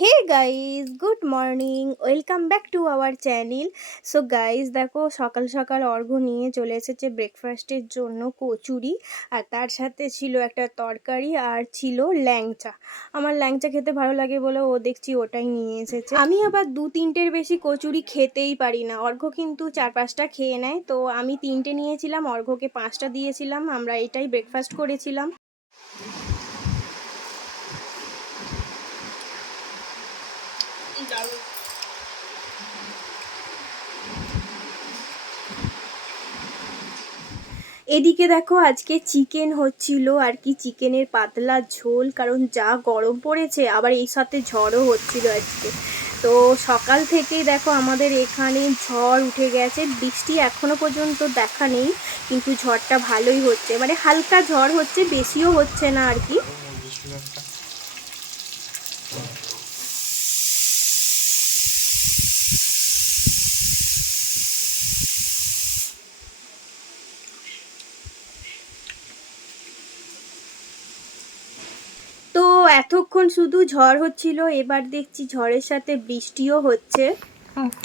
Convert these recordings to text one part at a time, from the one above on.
Hey guys, good morning, welcome back to our channel. So guys দেখো, সকাল সকাল অর্ঘ্য নিয়ে চলে এসেছে ব্রেকফাস্টের জন্য কচুরি, আর তার সাথে ছিল একটা তরকারি আর ছিল ল্যাংচা। আমার ল্যাংচা খেতে ভালো লাগে বলে ও দেখছি ওটাই নিয়ে এসেছে। আমি আবার 2-3টের বেশি কচুরি খেতেই পারি না। অর্ঘ্য কিন্তু 4-5টা খেয়ে নেয়, তো আমি 3টে নিয়েছিলাম, অর্ঘ্যকে 5টা দিয়েছিলাম। আমরা এটাই ব্রেকফাস্ট করেছিলাম। এদিকে দেখো, আজকে চিকেন হচ্ছিল আর কি, চিকেনের পাতলা ঝোল, কারণ যা গরম পড়েছে, আবার এই সাথে ঝড়ও হচ্ছিল আজকে। তো সকাল থেকেই দেখো আমাদের এখানে ঝড় উঠে গেছে। বৃষ্টি এখনো পর্যন্ত দেখা নেই, কিন্তু ঝড়টা ভালোই হচ্ছে, মানে হালকা ঝড় হচ্ছে, বেশিও হচ্ছে না আর কি। তো এতক্ষণ শুধু ঝড় হচ্ছিল, এবার দেখছি ঝড়ের সাথে বৃষ্টিও হচ্ছে।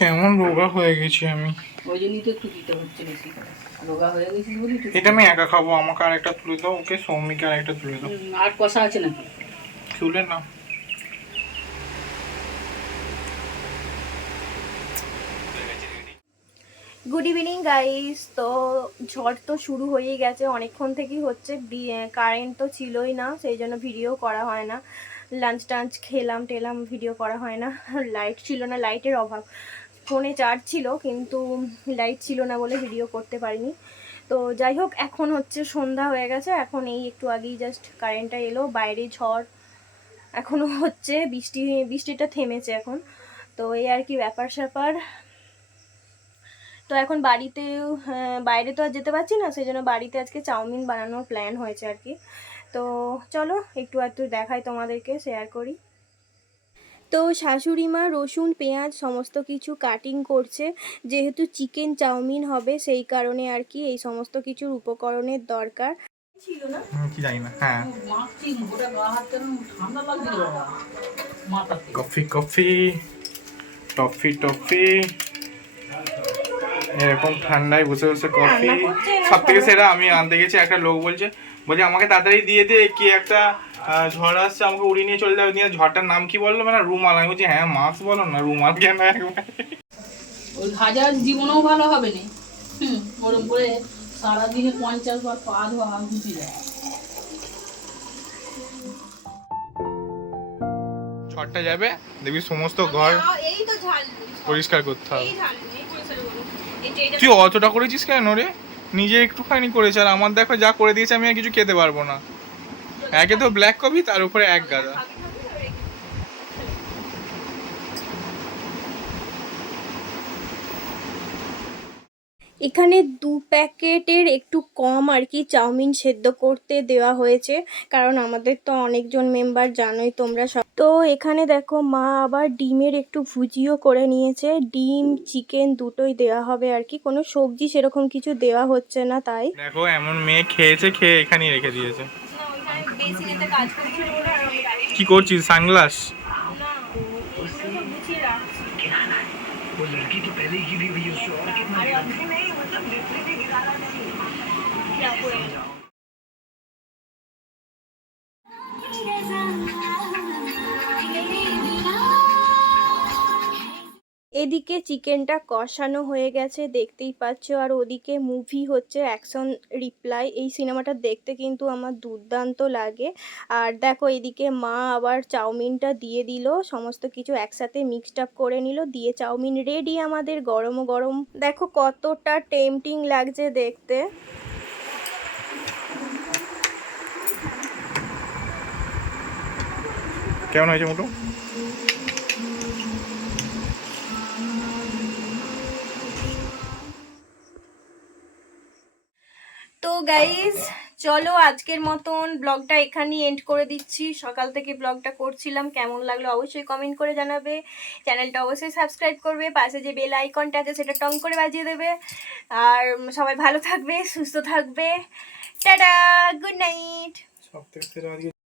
কেমন রোগা হয়ে গেছি আমি, ওই জন্যই তো একটু দিতে হচ্ছে বেশি করে। রোগা হয়ে গেছিস বলি এটা আমি একা খাবো। আমাকে আর একটা তুলে দাও, ওকে সৌমিকে আর একটা তুলে দাও। আর কষা আছে নাকি? তুলে না। Good evening guys. তো ঝড় তো শুরু হয়েই গেছে, অনেকক্ষণ থেকেই হচ্ছে। কারেন্ট তো ছিলই না, সেই জন্য ভিডিও করা হয় না। লাঞ্চ টাঞ্চ খেলাম টেলাম, ভিডিও করা হয় না। লাইট ছিল না, লাইটের অভাব। ফোনে চার্জ ছিল কিন্তু লাইট ছিল না বলে ভিডিও করতে পারিনি। তো যাই হোক, এখন হচ্ছে সন্ধ্যা হয়ে গেছে, এখন এই একটু আগেই জাস্ট কারেন্টটা এলো। বাইরে ঝড় এখনও হচ্ছে, বৃষ্টিটা থেমেছে এখন। তো এই আর কি ব্যাপার স্যাপার। তো এখন বাড়িতে বাইরে তো আর যেতে পারছি না, সেই জন্য বাড়িতে আজকে চাউমিন বানানোর প্ল্যান হয়েছে আর কি। তো চলো একটু আধটু দেখাই তোমাদেরকে, শেয়ার করি। তো শাশুড়ি মা রসুন পেঁয়াজ সমস্ত কিছু কাটিং করছে, যেহেতু চিকেন চাউমিন হবে সেই কারণে আর কি এই সমস্ত কিছুর উপকরণের দরকার ছিল না। কি জানি না। হ্যাঁ, মাখছি গোটা গা হাত কেন ঠান্ডা লাগছে রে বাবা মাথাতে। কফি কফি টফি টফি, এরকম ঠান্ডায় বসে বসে কফি। সব থেকে সেরা আমি আনতে গেছি, একটা লোক বলছে আমাকে তাড়াতাড়ি দিয়ে দে, কি একটা ঝড় আসছে, আমাকে উড়িয়ে নিয়ে চলে যাবে। নিয়ে ঝড়টার নাম কি বললো, মানে রুমাল। আমি বলছি হ্যাঁ মাস্ক বলো না, রুমাল কেন একবার। ওই ভাজার জীবনেও ভালো হবে না। ওরম করে সারাদিনে 50 বার পা ধোয়া ঘুচে যায়। ঝড়টা যাবে, দেখবি সমস্ত ঘর পরিষ্কার করতে হবে। তুই অতটা করেছিস কেন রে? নিজে একটুখানি করেছে, আর আমার দেখো যা করে দিয়েছে, আমি আর কিছু খেতে পারবো না। একে তো ব্ল্যাক কফি, তার উপরে এক গাদা। এখানে 2 প্যাকেটের একটু কম আর কি চাউমিন সেদ্ধ করতে দেওয়া হয়েছে, কারণ আমাদের তো অনেকজন মেম্বার, জানোই তোমরা সব। তো এখানে দেখো মা আবার ডিমের একটু ভুজিও করে নিয়েছে। ডিম চিকেন দুটোই দেওয়া হবে আর কি, কোনো সবজি সেরকম কিছু দেওয়া হচ্ছে না। তাই দেখো এমন মেয়ে খেয়েছে, খেয়ে এখানেই রেখে দিয়েছে। কি করছিস, সানগ্লাস? এদিকে চিকেনটা কষানো হয়ে গেছে, দেখতেই পাচ্ছ। আর ওদিকে মুভি হচ্ছে অ্যাকশন রিপ্লাই, এই সিনেমাটা দেখতে কিন্তু আমার দুর্দান্ত লাগে। আর দেখো এদিকে মা আবার চাউমিনটা দিয়ে দিল, সমস্ত কিছু একসাথে মিক্সড আপ করে নিল, দিয়ে চাউমিন রেডি আমাদের গরম গরম। দেখো কতটা টেম্পটিং লাগছে দেখতে। কেমন হয়েছে মোটো? তো গাইজ চলো, আজকের মতন ব্লগটা এখানেই এন্ড করে দিচ্ছি। সকাল থেকে ব্লগটা করছিলাম, কেমন লাগলো অবশ্যই কমেন্ট করে জানাবে। চ্যানেলটা অবশ্যই সাবস্ক্রাইব করবে, পাশে যে বেল আইকনটা আছে সেটা টং করে বাজিয়ে দেবে। আর সবাই ভালো থাকবে, সুস্থ থাকবে। Tata, good night. সব থেকে